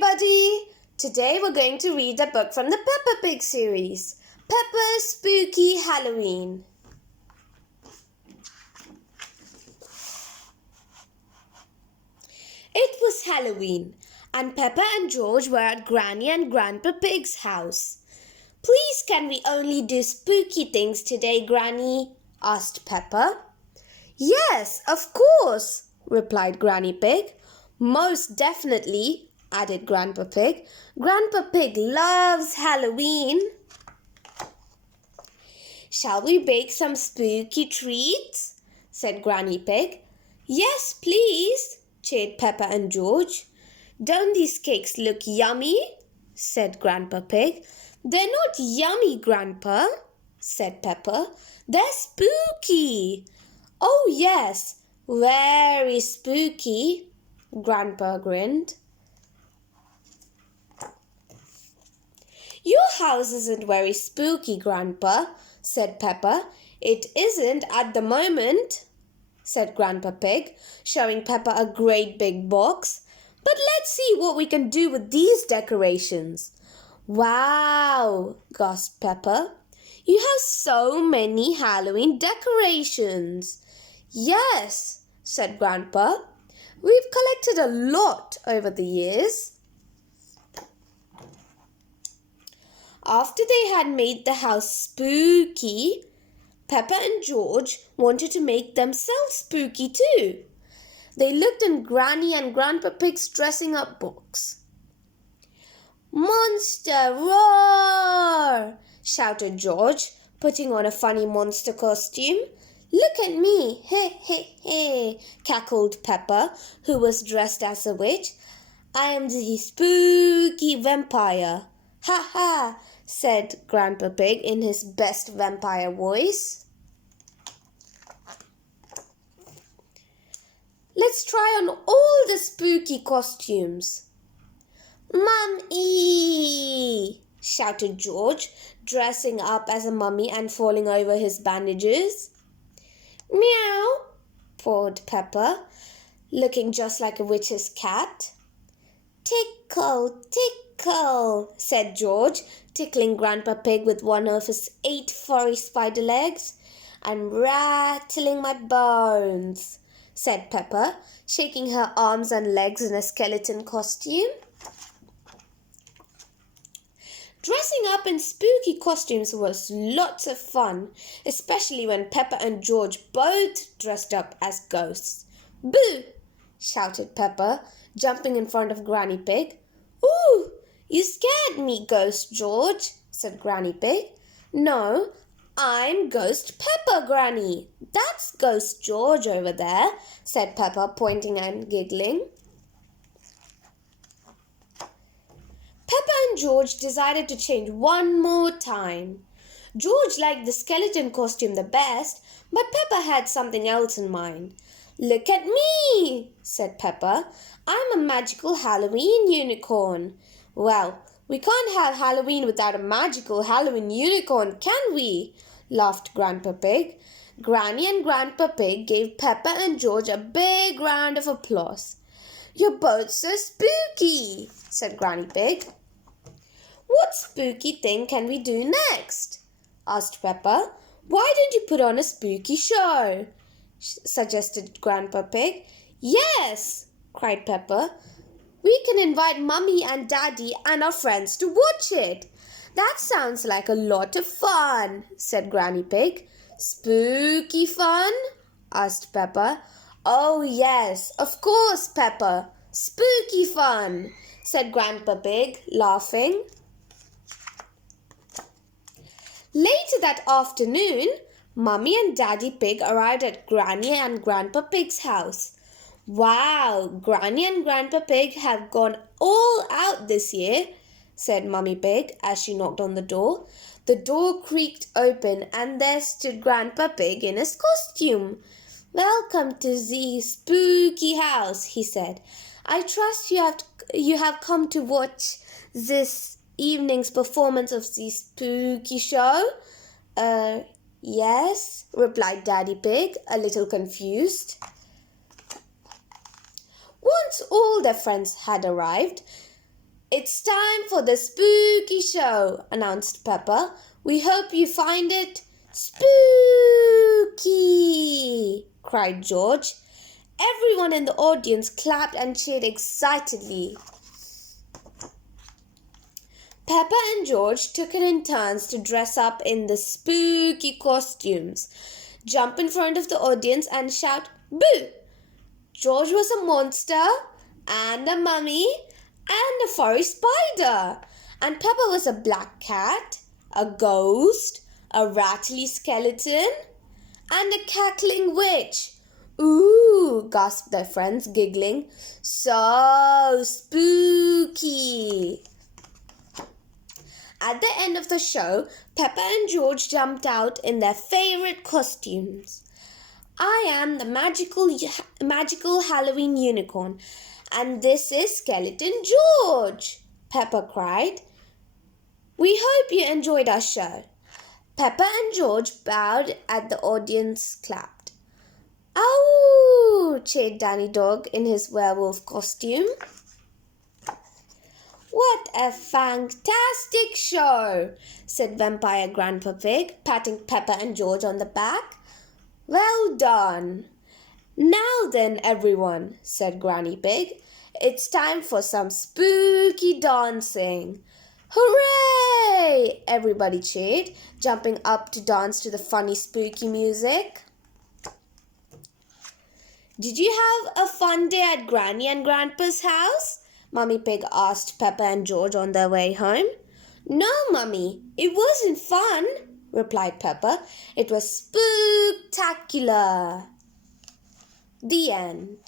everybody! Today we're going to read a book from the Peppa Pig series, Peppa's Spooky Halloween. It was Halloween, and Peppa and George were at Granny and Grandpa Pig's house. "Please, can we only do spooky things today, Granny?" asked Peppa. "Yes, of course," replied Granny Pig. "Most definitely," added Grandpa Pig. "Grandpa Pig loves Halloween." "Shall we bake some spooky treats?" said Granny Pig. "Yes, please," cheered Peppa and George. "Don't these cakes look yummy?" said Grandpa Pig. "They're not yummy, Grandpa," said Peppa. "They're spooky." "Oh, yes, very spooky," Grandpa grinned. "Your house isn't very spooky, Grandpa," said Peppa. "It isn't at the moment," said Grandpa Pig, showing Peppa a great big box. "But let's see what we can do with these decorations." "Wow!" gasped Peppa. "You have so many Halloween decorations." "Yes," said Grandpa. "We've collected a lot over the years." After they had made the house spooky, Peppa and George wanted to make themselves spooky too. They looked in Granny and Grandpa Pig's dressing up box. "Monster, roar!" shouted George, putting on a funny monster costume. "Look at me, he he he," cackled Peppa, who was dressed as a witch. "I am the spooky vampire." "Ha ha," said Grandpa Pig in his best vampire voice. "Let's try on all the spooky costumes." "Mummy!" shouted George, dressing up as a mummy and falling over his bandages. "Meow," pawed Peppa, looking just like a witch's cat. "Tickle, tickle," said George, tickling Grandpa Pig with one of his 8 furry spider legs. "I'm rattling my bones," said Peppa, shaking her arms and legs in a skeleton costume. Dressing up in spooky costumes was lots of fun, especially when Peppa and George both dressed up as ghosts. "Boo!" shouted Peppa, jumping in front of Granny Pig. "Ooh, you scared me, Ghost George," said Granny Pig. "No, I'm Ghost Peppa, Granny. That's Ghost George over there," said Peppa, pointing and giggling. Peppa and George decided to change one more time. George liked the skeleton costume the best, but Peppa had something else in mind. "Look at me," said Peppa. "I'm a magical Halloween unicorn." "Well, we can't have Halloween without a magical Halloween unicorn, can we?" laughed Grandpa Pig. Granny and Grandpa Pig gave Peppa and George a big round of applause. "You're both so spooky," said Granny Pig. "What spooky thing can we do next?" asked Peppa. "Why don't you put on a spooky show?" suggested Grandpa Pig. "Yes," cried Peppa. "We can invite Mummy and Daddy and our friends to watch it." "That sounds like a lot of fun," said Granny Pig. "Spooky fun?" asked Peppa. "Oh, yes, of course, Peppa. Spooky fun," said Grandpa Pig, laughing. Later that afternoon, Mummy and Daddy Pig arrived at Granny and Grandpa Pig's house. "Wow, Granny and Grandpa Pig have gone all out this year," said Mummy Pig as she knocked on the door. The door creaked open and there stood Grandpa Pig in his costume. "Welcome to the spooky house," he said. "I trust you have come to watch this evening's performance of the spooky show." Yes," replied Daddy Pig, a little confused. Once all their friends had arrived, It's time for the spooky show, announced Peppa. We hope you find it spooky, cried George. Everyone in the audience clapped and cheered excitedly. Peppa and George took it in turns to dress up in the spooky costumes, jump in front of the audience and shout, "Boo!" George was a monster and a mummy and a furry spider. And Peppa was a black cat, a ghost, a rattly skeleton, and a cackling witch. "Ooh," gasped their friends, giggling. "So spooky." At the end of the show, Peppa and George jumped out in their favorite costumes. "I am the magical Halloween unicorn, and this is Skeleton George," Peppa cried. "We hope you enjoyed our show." Peppa and George bowed and the audience clapped. "Ow!" cheered Danny Dog in his werewolf costume. "What a fantastic show," said Vampire Grandpa Pig, patting Peppa and George on the back. "Well done." "Now then, everyone," said Granny Pig, "it's time for some spooky dancing." "Hooray!" everybody cheered, jumping up to dance to the funny spooky music. "Did you have a fun day at Granny and Grandpa's house?" Mummy Pig asked Peppa and George on their way home. "No, Mummy, it wasn't fun," replied Peppa. "It was spooktacular." The end.